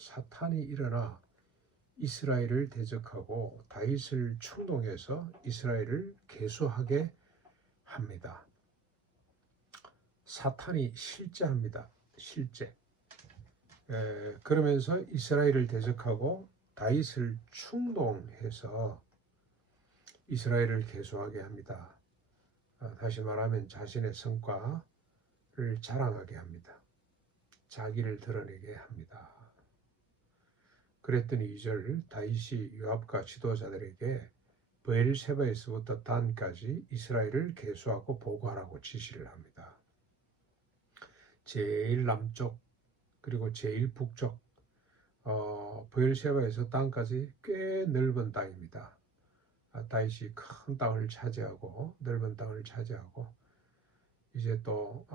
사탄이 일어나 이스라엘을 대적하고 다윗을 충동해서 이스라엘을 계수하게 합니다. 사탄이 실제합니다. 실제. 그러면서 이스라엘을 대적하고 다윗을 충동해서 이스라엘을 계수하게 합니다. 다시 말하면 자신의 성과를 자랑하게 합니다. 자기를 드러내게 합니다. 그랬더니 2절 다윗이 요압과 지도자들에게 브엘세바에서부터 단까지 이스라엘을 계수하고 보고하라고 지시를 합니다. 제일 남쪽 그리고 제일 북쪽 브엘세바에서 단까지 꽤 넓은 땅입니다. 다윗이 큰 땅을 차지하고 넓은 땅을 차지하고 이제 또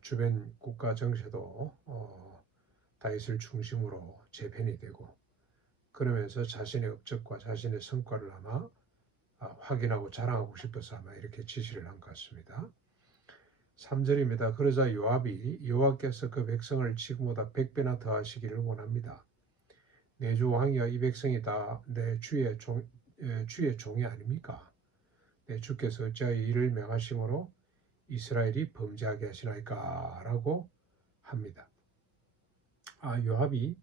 주변 국가 정세도 다윗을 중심으로 재편이 되고 그러면서 자신의 업적과 자신의 성과를 아마 확인하고 자랑하고 싶어서 아마 이렇게 지시를 한 것 같습니다. 3절입니다. 그러자 요압이 여호와께서 그 백성을 지금보다 100배나 더하시기를 원합니다. 내 주 왕이여 이 백성이 다 내 주의 종이 아닙니까? 내 주께서 어찌하여 이를 명하심으로 이스라엘이 범죄하게 하시나이까? 라고 합니다. 요압이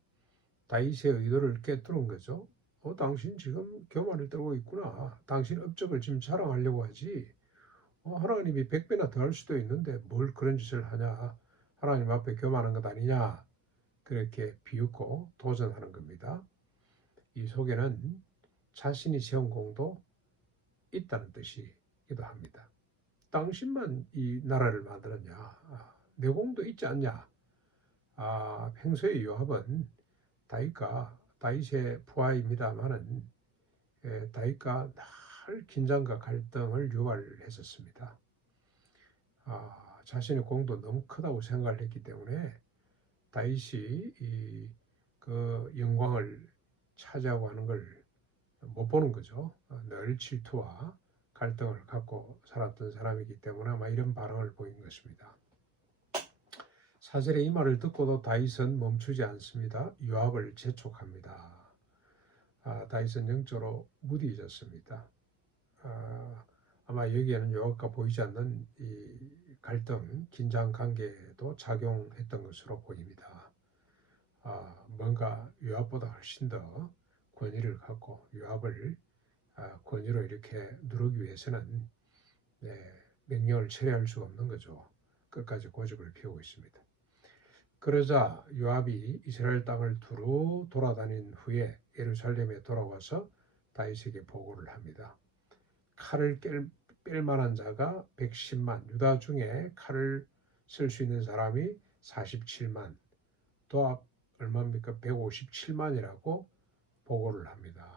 다윗의 의도를 꿰뚫은 거죠. 당신 지금 교만을 떨고 있구나. 당신 업적을 지금 자랑하려고 하지. 하나님이 100배나 더 할 수도 있는데 뭘 그런 짓을 하냐. 하나님 앞에 교만한 것 아니냐. 그렇게 비웃고 도전하는 겁니다. 이 속에는 자신이 세운 공도 있다는 뜻이기도 합니다. 당신만 이 나라를 만들었냐. 내 공도 있지 않냐. 평소에 요압은 다윗의 부하입니다만은 다윗과 늘 긴장과 갈등을 유발했었습니다. 자신의 공도 너무 크다고 생각을 했기 때문에 다윗이 그 영광을 차지하고 하는 걸 못 보는 거죠. 늘 질투와 갈등을 갖고 살았던 사람이기 때문에 아마 이런 반응을 보인 것입니다. 4절의 이 말을 듣고도 다윗은 멈추지 않습니다. 요압을 재촉합니다. 다윗은 영적으로 무디졌습니다. 아마 여기에는 요압과 보이지 않는 이 갈등, 긴장 관계도 작용했던 것으로 보입니다. 뭔가 요압보다 훨씬 더 권위를 갖고 요압을 권위로 이렇게 누르기 위해서는 명령을 철회할 수가 없는 거죠. 끝까지 고집을 피우고 있습니다. 그러자 요압이 이스라엘 땅을 두루 돌아다닌 후에 예루살렘에 돌아와서 다윗에게 보고를 합니다. 칼을 뺄 만한 자가 110만, 유다 중에 칼을 쓸 수 있는 사람이 47만, 도합 얼마입니까? 157만이라고 보고를 합니다.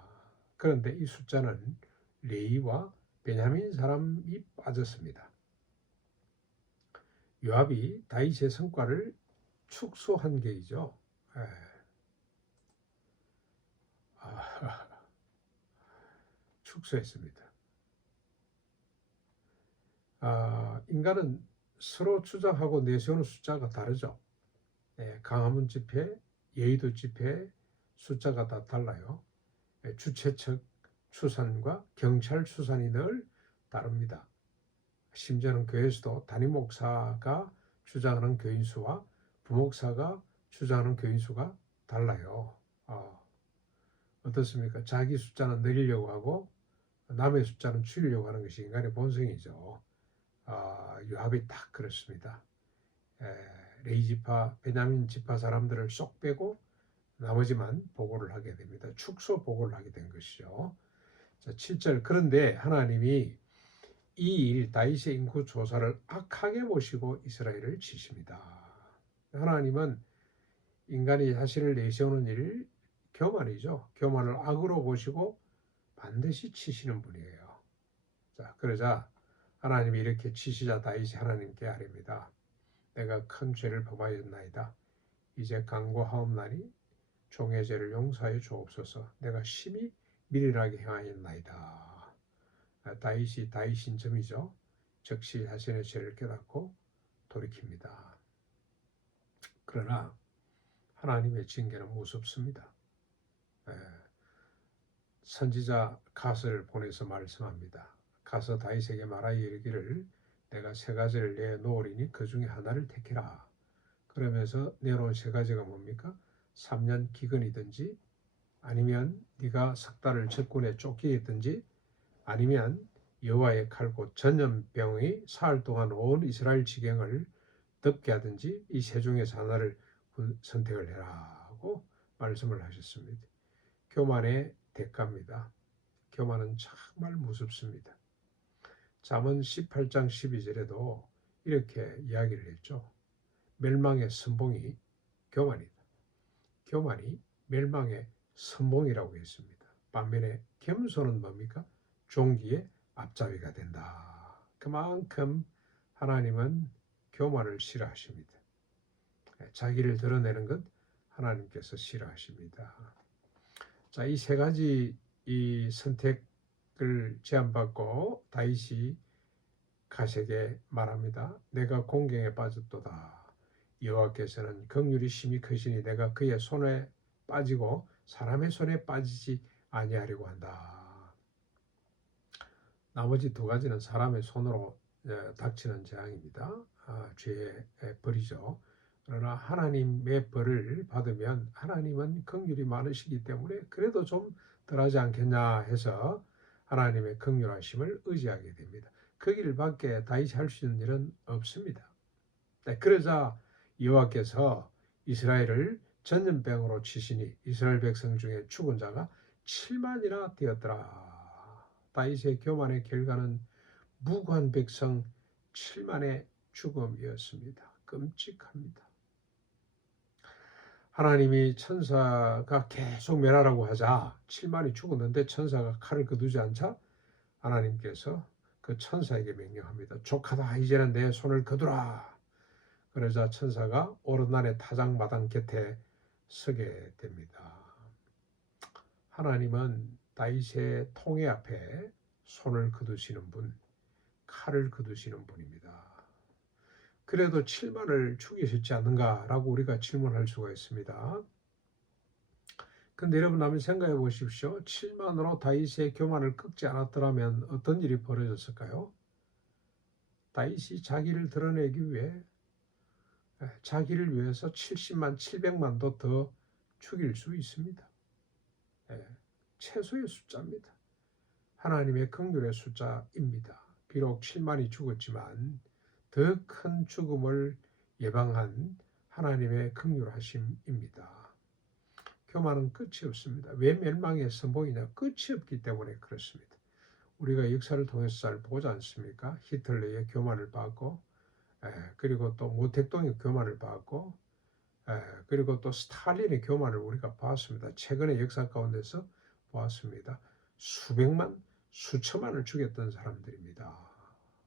그런데 이 숫자는 레위와 베냐민 사람이 빠졌습니다. 요압이 다윗의 성과를 축소한 게이죠. 축소했습니다. 인간은 서로 주장하고 내세우는 숫자가 다르죠. 강화문 집회, 여의도 집회 숫자가 다 달라요. 주최측 추산과 경찰 추산이 늘 다릅니다. 심지어는 교회에서도 담임 목사가 주장하는 교인 수와 부목사가 주장하는 교인 수가 달라요. 어떻습니까? 자기 숫자는 늘리려고 하고 남의 숫자는 줄이려고 하는 것이 인간의 본성이죠. 요압이 딱 그렇습니다. 레위 지파, 베냐민 지파 사람들을 쏙 빼고 나머지만 보고를 하게 됩니다. 축소 보고를 하게 된 것이죠. 자, 7절 그런데 하나님이 이 일 다윗의 인구 조사를 악하게 보시고 이스라엘을 치십니다. 하나님은 인간이 자신을 내세우는 일 교만이죠. 교만을 악으로 보시고 반드시 치시는 분이에요. 자, 그러자 하나님이 이렇게 치시자 다윗이 하나님께 아뢰입니다. 내가 큰 죄를 범하였나이다. 이제 간구하옵나니 종의 죄를 용서하여 주옵소서. 내가 심히 미련하게 행하였나이다. 다윗이 다윗인 점이죠. 즉시 자신의 죄를 깨닫고 돌이킵니다. 그러나 하나님의 징계는 무섭습니다. 예, 선지자 갓을 보내서 말씀합니다. 가서 다윗에게 말하여 이르기를 내가 세 가지를 내놓으리니 그 중에 하나를 택해라. 그러면서 내놓은 세 가지가 뭡니까? 3년 기근이든지 아니면 네가 석 달을 적군에 쫓기든지 아니면 여호와의 칼 곧 전염병이 사흘 동안 온 이스라엘 지경을 덮게 하든지 이 세 중에서 하나를 선택을 해라 하고 말씀을 하셨습니다. 교만의 대가입니다. 교만은 정말 무섭습니다. 잠언 18장 12절에도 이렇게 이야기를 했죠. 멸망의 선봉이 교만이다. 교만이 멸망의 선봉이라고 했습니다. 반면에 겸손은 뭡니까? 종기의 앞잡이가 된다. 그만큼 하나님은 교만을 싫어하십니다. 자기를 드러내는 것 하나님께서 싫어하십니다. 자, 이 세 가지 이 선택을 제안받고 다윗이 갓에게 말합니다. 내가 공경에 빠졌도다. 여호와께서는 긍휼이 심히 크시니 내가 그의 손에 빠지고 사람의 손에 빠지지 아니하려고 한다. 나머지 두 가지는 사람의 손으로 닥치는 재앙입니다. 죄의 벌이죠. 그러나 하나님의 벌을 받으면 하나님은 긍휼이 많으시기 때문에 그래도 좀 덜하지 않겠냐 해서 하나님의 긍휼하심을 의지하게 됩니다. 그 길밖에 다윗이 할 수 있는 일은 없습니다. 그러자 여호와께서 이스라엘을 전염병으로 치시니 이스라엘 백성 중에 죽은 자가 7만이나 되었더라. 다윗의 교만의 결과는 무고한 백성 7만의 죽음이었습니다. 끔찍합니다. 하나님이 천사가 계속 멸하라고 하자 7만이 죽었는데 천사가 칼을 거두지 않자 하나님께서 그 천사에게 명령합니다. 족하다 이제는 내 손을 거두라. 그러자 천사가 오른날의 타작마당 곁에 서게 됩니다. 하나님은 다윗의 통해 앞에 손을 거두시는 분, 칼을 거두시는 분입니다. 그래도 7만을 죽이셨지 않는가라고 우리가 질문할 수가 있습니다. 근데 여러분 한번 생각해 보십시오. 7만으로 다윗의 교만을 꺾지 않았더라면 어떤 일이 벌어졌을까요? 다윗이 자기를 드러내기 위해 자기를 위해서 70만, 700만도 더 죽일 수 있습니다. 최소의 숫자입니다. 하나님의 긍휼의 숫자입니다. 비록 7만이 죽었지만 더 큰 죽음을 예방한 하나님의 긍휼하심입니다. 교만은 끝이 없습니다. 왜 멸망의 선봉이냐? 끝이 없기 때문에 그렇습니다. 우리가 역사를 통해서 잘 보지 않습니까? 히틀러의 교만을 봤고 그리고 또 모택동의 교만을 봤고 그리고 또 스탈린의 교만을 우리가 봤습니다. 최근의 역사 가운데서 보았습니다. 수백만, 수천만을 죽였던 사람들입니다.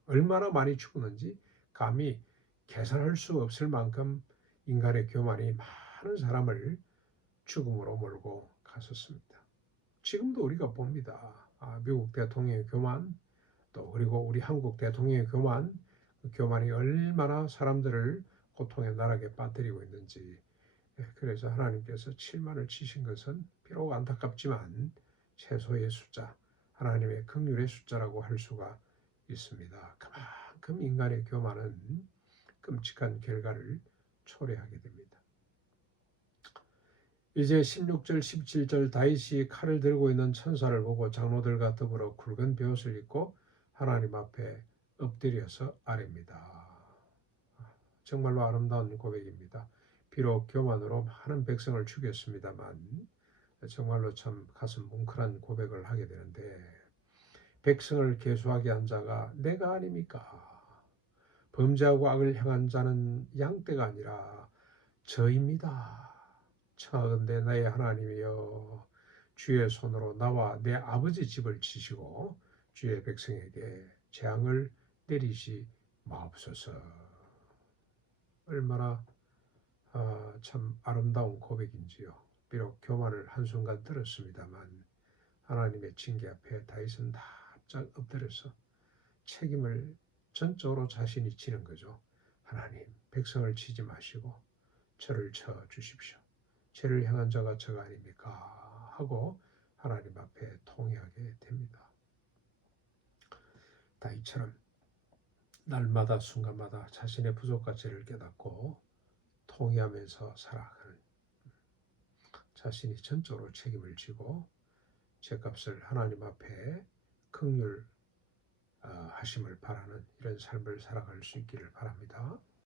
얼마나 많이 죽었는지 감히 계산할 수 없을 만큼 인간의 교만이 많은 사람을 죽음으로 몰고 갔었습니다. 지금도 우리가 봅니다. 미국 대통령의 교만, 또 그리고 우리 한국 대통령의 교만, 그 교만이 얼마나 사람들을 고통의 나락에 빠뜨리고 있는지. 그래서 하나님께서 7만을 치신 것은 비록 안타깝지만 최소의 숫자, 하나님의 긍휼의 숫자라고 할 수가 있습니다. 그만큼 인간의 교만은 끔찍한 결과를 초래하게 됩니다. 이제 16절, 17절 다윗이 칼을 들고 있는 천사를 보고 장로들과 더불어 굵은 베옷을 입고 하나님 앞에 엎드려서 아뢰입니다. 정말로 아름다운 고백입니다. 비록 교만으로 많은 백성을 죽였습니다만 정말로 참 가슴 뭉클한 고백을 하게 되는데 백성을 계수하게 한 자가 내가 아닙니까? 범죄하고 악을 향한 자는 양떼가 아니라 저입니다. 청하건대 나의 하나님이여 주의 손으로 나와 내 아버지 집을 치시고 주의 백성에게 재앙을 내리시 마옵소서. 얼마나 참 아름다운 고백인지요. 비록 교만을 한순간 들었습니다만 하나님의 징계 앞에 다윗은 납작 엎드려서 책임을 전적으로 자신이 지는 거죠. 하나님, 백성을 치지 마시고 저를 쳐 주십시오. 죄를 행한 자가 저가 아닙니까? 하고 하나님 앞에 통회하게 됩니다. 다윗처럼 날마다 순간마다 자신의 부족과 죄를 깨닫고 통회하면서 살아가는, 자신이 전적으로 책임을 지고 죄값을 하나님 앞에 긍휼 하심을 바라는 이런 삶을 살아갈 수 있기를 바랍니다.